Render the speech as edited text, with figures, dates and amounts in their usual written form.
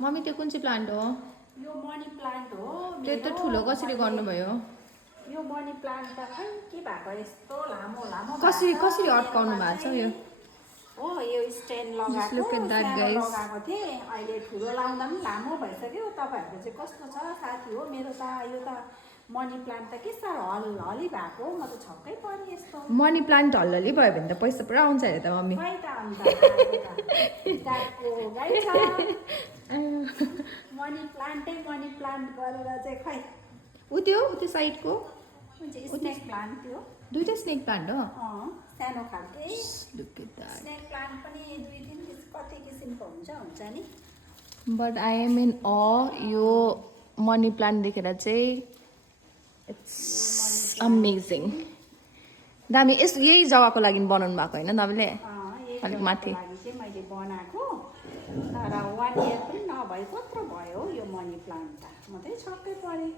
Mummy त्यो कुन चाहिँ प्लान्ट हो? यो मनी प्लान्ट हो। त्यत्रो ठुलो कसरी गर्नुभयो? यो मनी प्लान्ट त खै के भएको यस्तो लामो लामो कसरी अड्काउनु भएको छ यो? हो यो स्ट्यान्ड लगाएको सानो लगाएको थिएँ, अहिले ठुलो लाउँदा पनि लामो भइसक्यो। तपाईँहरूको चाहिँ कस्तो छ साथी हो? मेरो त यो त मनी प्लान्ट त के साह्रो हल्ली भएको, म त छक्कै परेँ यस्तो। मनी प्लान्ट हल्लली भयो भने त पैसा पुरा आउँछ अरे त मम्मी। खै त अन्त गाईको गाई छ मनी प्लान्ट गरेर चाहिँ खै। ऊ त्यो साइडको स्नेक प्लान्ट थियो। दुईटा स्नेक प्लान्ट हो? सानो खालके Look at that. Snake plant पनि 2-3 कति किसिमको हुन्छ नि। बट आई एम इन यो मनी प्लान्ट देखेर चाहिँ इट्स अमेजिङ। दामी यही जग्गाको लागि बनाउनु भएको होइन तपाईँले? अलिक माथि लागि चाहिँ मैले बनाएको, तर 1 इयर पनि नभए कत्रो भयो यो मनी प्लान्ट त। म चाहिँ छक्कै परेँ।